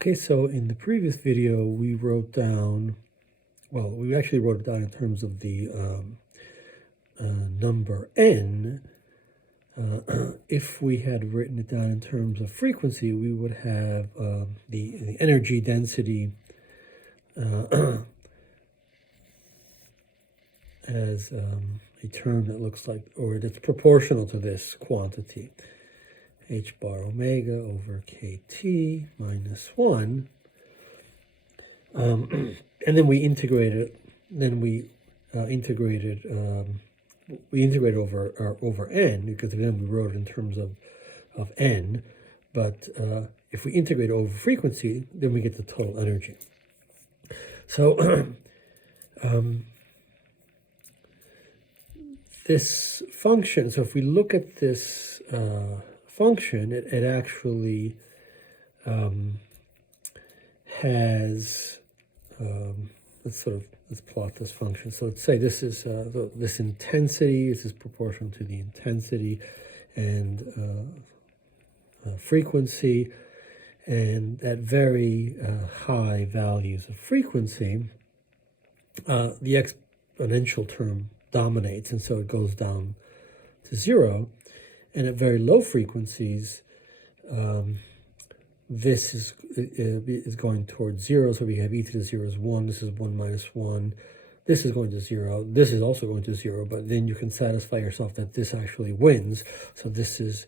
Okay, so in the previous video, we wrote down, well, we actually wrote it down in terms of the number n. If we had written it down in terms of frequency, we would have the energy density as a term that looks like, or that's proportional to this quantity. H bar omega over kT minus 1. And then we integrated, we integrated over n, because then we wrote it in terms of n. But if we integrate over frequency, then we get the total energy. So this function, so if we look at this function, it actually has, let's plot this function. So let's say this is this intensity, this is proportional to the intensity and frequency, and at very high values of frequency, the exponential term dominates, and so it goes down to 0. And at very low frequencies, this is going towards 0. So we have e to the 0 is 1. This is 1 minus 1. This is going to 0. This is also going to 0. But then you can satisfy yourself that this actually wins. So this is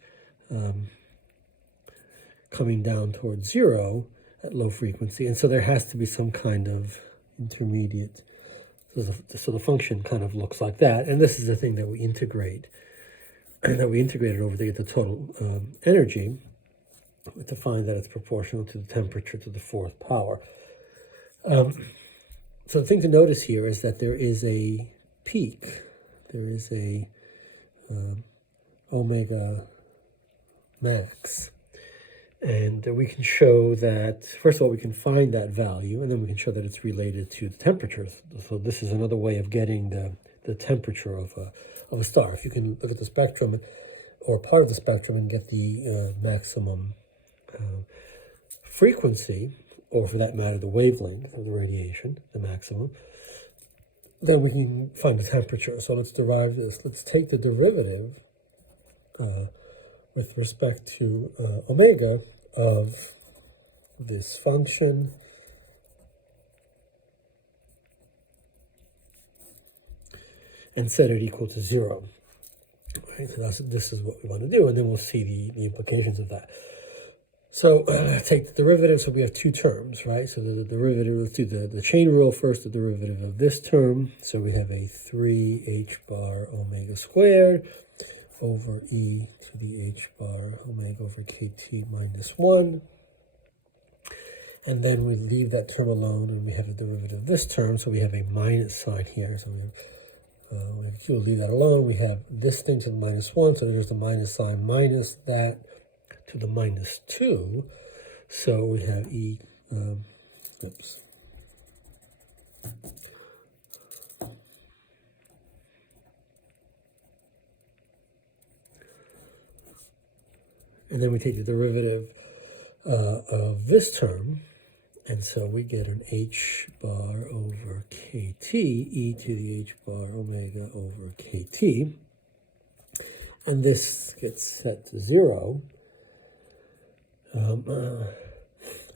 coming down towards 0 at low frequency. And so there has to be some kind of intermediate. So the function kind of looks like that. And this is the thing that we integrate. That we integrated over to get the total energy, to find that it's proportional to the temperature to the 4th power. So the thing to notice here is that there is a peak. There is a omega max. And we can show that, first of all, we can find that value, and then we can show that it's related to the temperature. So this is another way of getting the temperature of a star. If you can look at the spectrum or part of the spectrum and get the maximum frequency, or for that matter, the wavelength of the radiation, the maximum, then we can find the temperature. So let's derive this. Let's take the derivative with respect to omega of this function and set it equal to 0. Right, so this is what we want to do, and then we'll see the implications of that. So take the derivative. So we have two terms, right? So the derivative, let's do the chain rule first, the derivative of this term. So we have a 3h bar omega squared over e to the h bar omega over kt minus 1. And then we leave that term alone, and we have the derivative of this term. So we have a minus sign here. So we'll leave that alone. We have this thing to the minus 1. So there's the minus sign, minus that to the minus 2. So we have e, oops. And then we take the derivative of this term, and so we get an h bar over kt, e to the h bar omega over kt, and this gets set to 0.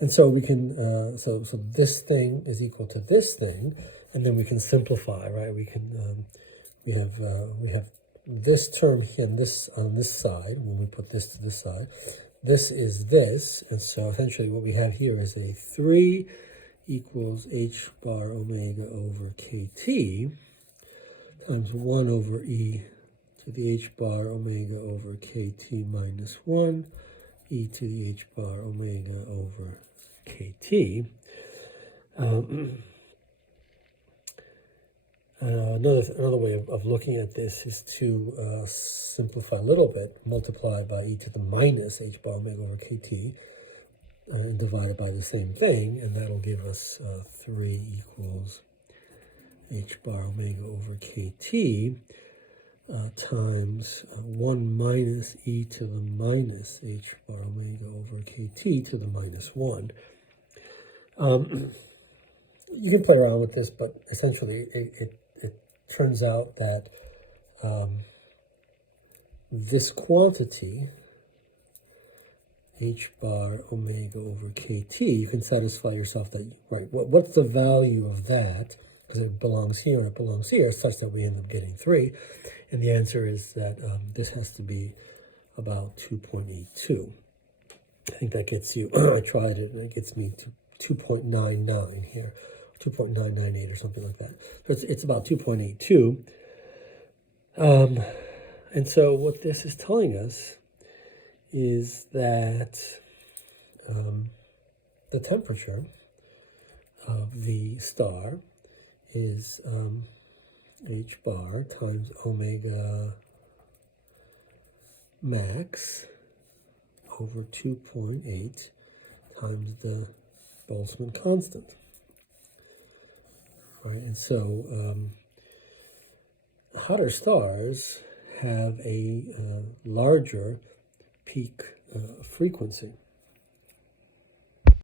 And so we can, so this thing is equal to this thing, and then we can simplify, right? We can, we have this term here and this on this side. When we put this to this side, this is this, and so essentially what we have here is a 3 equals h bar omega over kt times 1 over e to the h bar omega over kt minus 1 e to the h bar omega over kt. Another way of looking at this is to simplify a little bit, multiply by e to the minus h bar omega over kt, and divide it by the same thing, and that'll give us 3 equals h bar omega over kt times 1 minus e to the minus h bar omega over kt to the minus 1. You can play around with this, but essentially it turns out that this quantity, h bar omega over kt, you can satisfy yourself that, right, what's the value of that? Because it belongs here and it belongs here, such that we end up getting 3. And the answer is that this has to be about 2.82. I think that gets you, I tried it, and it gets me to 2.99 here, 2.998 or something like that. So it's about 2.82. And so what this is telling us is that the temperature of the star is h bar times omega max over 2.8 times the Boltzmann constant. Right, and so hotter stars have a larger peak frequency.